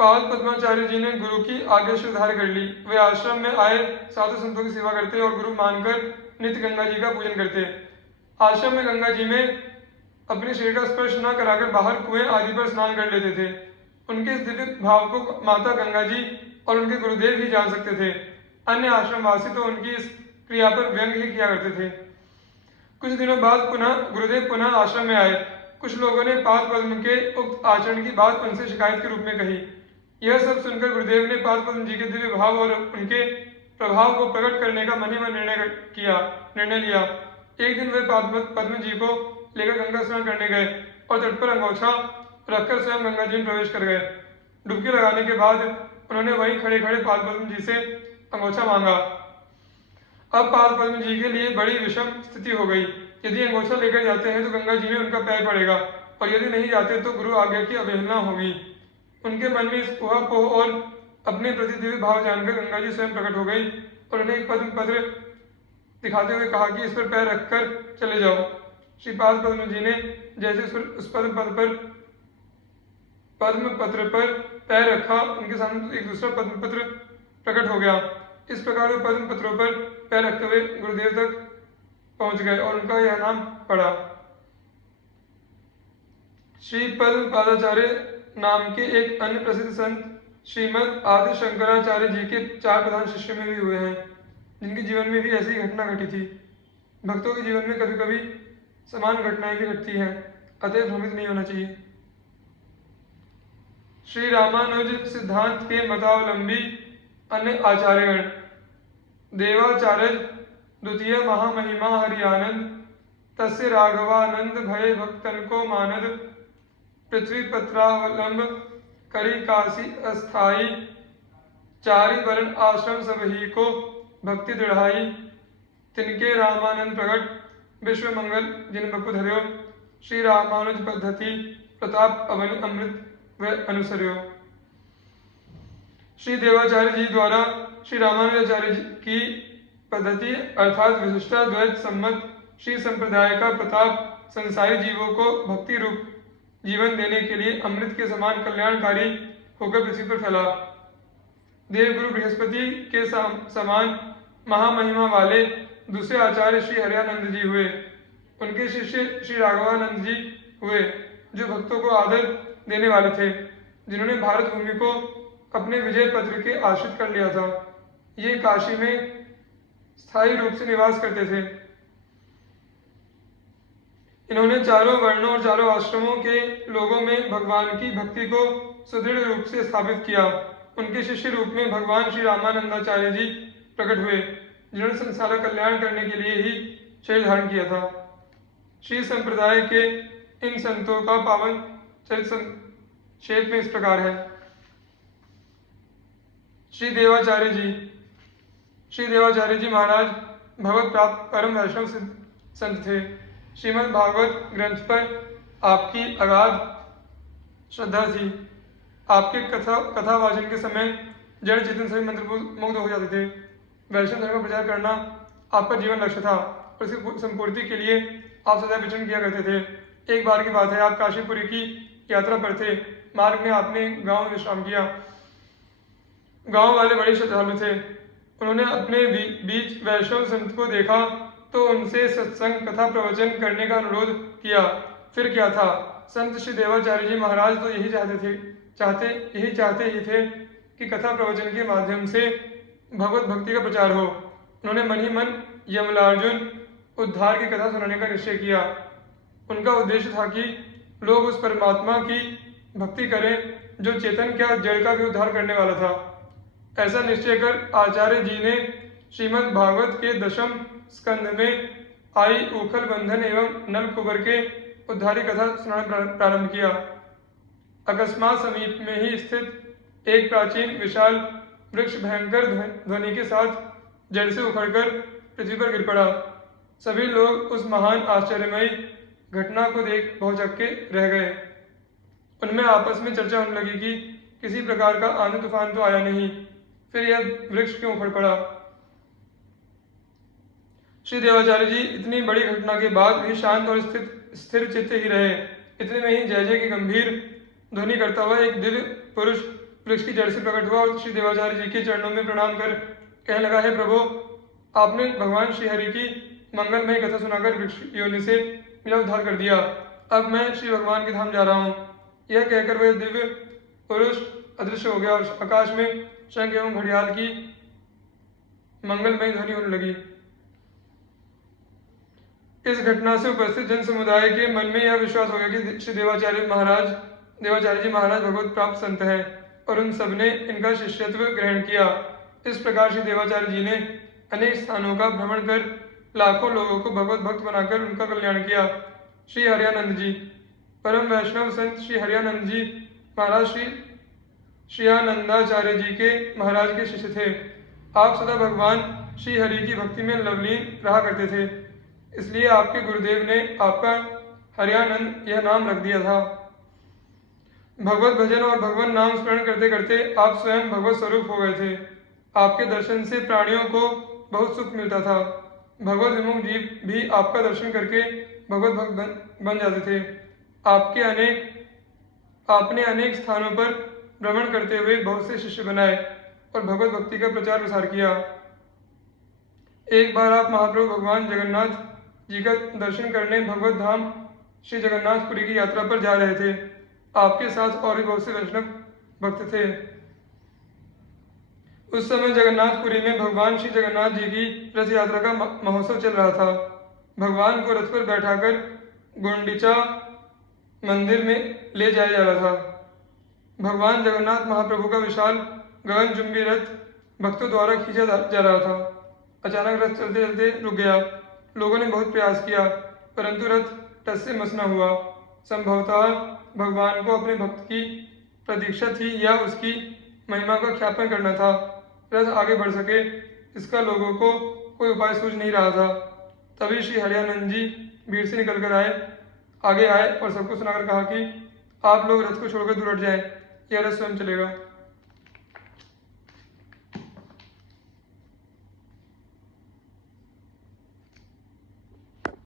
पाद पद्माचार्य जी ने गुरु की आज्ञा स्वीकार कर ली। वे आश्रम में आए साधु संतों की सेवा करते और गुरु मानकर नित्य गंगा जी का पूजन करते। आश्रम में गंगा जी में अपने शरीर का स्पर्श न कराकर बाहर कुएं आदि पर स्नान कर लेते थे। उनके इस दिव्य भाव को माता गंगा जी और उनके गुरुदेव ही जान सकते थे। अन्य आश्रमवासी तो उनकी इस क्रिया पर व्यंग ही किया करते थे। कुछ दिनों बाद गुरुदेव पुनः आश्रम में आए। कुछ लोगों ने पाद पद्म के उक्त आचरण की बात उनसे शिकायत के रूप में कही। यह सब सुनकर गुरुदेव ने पाद पद्म जी के दिव्य भाव और उनके प्रभाव को प्रकट करने का मन ही मन निर्णय लिया। एक दिन वे पद्म जी को लेकर गंगा स्नान करने गए और तट पर अंगोछा रखकर स्वयं गंगा जी में प्रवेश कर गए। डुबकी लगाने के बाद उन्होंने वहीं खड़े खड़े पाद पद्म जी से अंगोछा मांगा। अब पाद पद्म जी के लिए बड़ी विषम स्थिति हो गई। यदि अंगोछा लेकर जाते हैं तो गंगा जी में उनका पैर पड़ेगा और यदि नहीं जाते तो गुरु आज्ञा की अवहेलना होगी। उनके मन में इस ऊहापोह और अपने प्रति दिव्य भाव जानकर गंगा जी स्वयं प्रकट हो गई और उन्हें एक पद्म पत्र दिखाते हुए कहा कि इस पर पैर रखकर चले जाओ। श्री पाद पद्म जी ने जैसे उस पद्म पत्र पर पैर रखा, उनके सामने एक दूसरा पद्म पत्र प्रकट हो गया। इस प्रकार वे पद्म पत्रों पर पैर रखते हुए गुरुदेव तक पहुंच गए और उनका यह नाम पड़ा। श्री पद्म पादाचार्य नाम के एक अन्य प्रसिद्ध संत श्रीमद आदि शंकराचार्य जी के 4 प्रधान शिष्य में भी हुए हैं, जिनके जीवन में भी ऐसी घटना घटी थी। भक्तों के जीवन में कभी कभी समान घटनाएं भी घटती हैं, अतः भ्रमित नहीं होना चाहिए। श्री रामानुज सिद्धांत के मतावलंबी अन्य आचार्यगण। देवाचार्य द्वितीय महामहिमा हरियानंद तस्य राघवानंद भय भक्तन को मानद पृथ्वी पत्रावलंब करी काशी अस्थाई चारि वर्ण आश्रम सब ही को भक्ति दृढ़ाई तिनके रामानंद प्रकट विश्व मंगल जिन बपु धर्यो श्री रामानुज पद्धति प्रताप अवनि अमृत व अनुसर्यो। श्री देवाचार्य जी द्वारा श्री रामानुजाचार्य जी की पद्धति अर्थात विशिष्टाद्वैत सम्मत श्री संप्रदाय का प्रताप संसारी जीवों को भक्ति रूप जीवन देने के लिए अमृत के समान कल्याणकारी होकर पृथ्वी पर फैला। देवगुरु बृहस्पति के समान महामहिमा वाले दूसरे आचार्य श्री हरियानंद जी हुए। उनके शिष्य श्री राघवानंद जी हुए, जो भक्तों को आदर देने वाले थे, जिन्होंने भारत भूमि को अपने विजय पत्र के आश्रित कर लिया था। ये काशी में स्थायी रूप से निवास करते थे। इन्होंने चारों वर्णों और चारों आश्रमों के लोगों में भगवान की भक्ति को सुदृढ़ रूप से स्थापित किया। उनके शिष्य रूप में भगवान श्री रामानंदाचार्य जी प्रकट हुए, जिन्होंने संसार का कल्याण करने के लिए ही शरीर धारण किया था। श्री संप्रदाय के इन संतों का पावन चरित्र संक्षेप में इस प्रकार है। श्री देवाचार्य जी महाराज भगवत प्राप्त परम वैष्णव संत थे। श्रीमद् भागवत ग्रंथ पर आपकी अगाध श्रद्धा थी। आपके कथा वाचन के समय जड़ चेतन सभी मंत्रमुग्ध हो जाते थे। वैष्णव धर्म का प्रचार करना आपका जीवन लक्ष्य था और इसकी संपूर्ति के लिए आप सदैव विचरण किया करते थे। एक बार की बात है, आप काशीपुरी की यात्रा पर थे। मार्ग में आपने गांव में विश्राम किया। गांव वाले बड़े श्रद्धालु थे। उन्होंने अपने बीच वैष्णव संत को देखा तो उनसे सत्संग कथा प्रवचन करने का अनुरोध किया। फिर क्या था, संत श्री देवाचार्य जी महाराज तो यही चाहते ही थे कि कथा प्रवचन के माध्यम से भगवत भक्ति का प्रचार हो। उन्होंने मन ही मन यमलार्जुन उद्धार की कथा सुनाने का निश्चय किया। उनका उद्देश्य था कि लोग उस परमात्मा की भक्ति करें जो चेतन क्या जड़ का भी उद्धार करने वाला था। ऐसा निश्चय कर आचार्य जी ने श्रीमद् भागवत के 10वें स्कंध में आई उखल बंधन एवं नल कुबर के उद्धारी कथा सुनाना प्रारंभ किया। अकस्मात समीप में ही स्थित एक प्राचीन विशाल वृक्ष भयंकर ध्वनि के साथ जड़ से उखड़कर पृथ्वी पर गिर पड़ा। सभी लोग उस महान आश्चर्यमयी घटना को देख भौचक्के रह गए। उनमें आपस में चर्चा होने लगी कि किसी प्रकार का आंधी तूफान तो आया नहीं, फिर यह वृक्ष क्यों उखड़ पड़ा। श्री देवाचार्य जी इतनी बड़ी घटना के बाद भी शांत और स्थिर चित्त ही रहे। इतने में ही जय जय की गंभीर ध्वनि करता हुआ एक दिव्य पुरुष वृक्ष की जड़ से प्रकट हुआ और श्री देवाचार्य जी के चरणों में प्रणाम कर कहने लगा, हे प्रभु, आपने भगवान श्री हरि की मंगलमय कथा सुनाकर वृक्ष योनि से मेरा उद्धार कर दिया। अब मैं श्री भगवान के धाम जा रहा हूँ। यह कहकर वह दिव्य पुरुष अदृश्य हो गया और आकाश में शंख एवं घड़ियाल की मंगलमय ध्वनि होने लगी। इस घटना से उपस्थित जन समुदाय के मन में यह विश्वास हो गया कि श्री देवाचार्य जी महाराज भगवत प्राप्त संत हैं और उन सबने इनका शिष्यत्व ग्रहण किया। इस प्रकार श्री देवाचार्य जी ने अनेक स्थानों का भ्रमण कर लाखों लोगों को भगवत भक्त बनाकर उनका कल्याण किया। श्री हरियानंद जी परम वैष्णव संत श्री हरियानंद जी महाराज श्री श्रीयानंदाचार्य जी के महाराज के शिष्य थे। आप सदा भगवान श्री हरि की भक्ति में लवलीन रहा करते थे, इसलिए आपके गुरुदेव ने आपका हरियानंद यह नाम रख दिया था। भगवत भजन और भगवान नाम स्मरण करते करते आप स्वयं भगवत स्वरूप हो गए थे। आपके दर्शन से प्राणियों को बहुत सुख मिलता था। भगवत विमुख जीव भी आपका दर्शन करके भगवत भक्त बन जाते थे। आपने अनेक स्थानों पर भ्रमण करते हुए बहुत से शिष्य बनाए और भगवत भक्ति का प्रचार प्रसार किया। एक बार आप महाप्रभु भगवान जगन्नाथ जी का दर्शन करने भगवत धाम श्री जगन्नाथपुरी की यात्रा पर जा रहे थे। आपके साथ और भी बहुत से वैष्णव भक्त थे। उस समय जगन्नाथपुरी में भगवान श्री जगन्नाथ जी की रथ यात्रा का महोत्सव चल रहा था। भगवान को रथ पर बैठाकर गुंडीचा मंदिर में ले जाया जा रहा था। भगवान जगन्नाथ महाप्रभु का विशाल गगनचुंबी रथ भक्तों द्वारा खींचा जा रहा था। अचानक रथ चलते चलते रुक गया। लोगों ने बहुत प्रयास किया, परंतु रथ टस से मस न हुआ। संभवतः भगवान को अपने भक्त की प्रतीक्षा थी या उसकी महिमा का ख्यापन करना था। रथ आगे बढ़ सके इसका लोगों को कोई उपाय सूझ नहीं रहा था। तभी श्री हरियानंद जी भीड़ से निकल कर आगे आए और सबको सुनाकर कहा कि आप लोग रथ को छोड़कर दूर हट जाएं, यह रथ स्वयं चलेगा।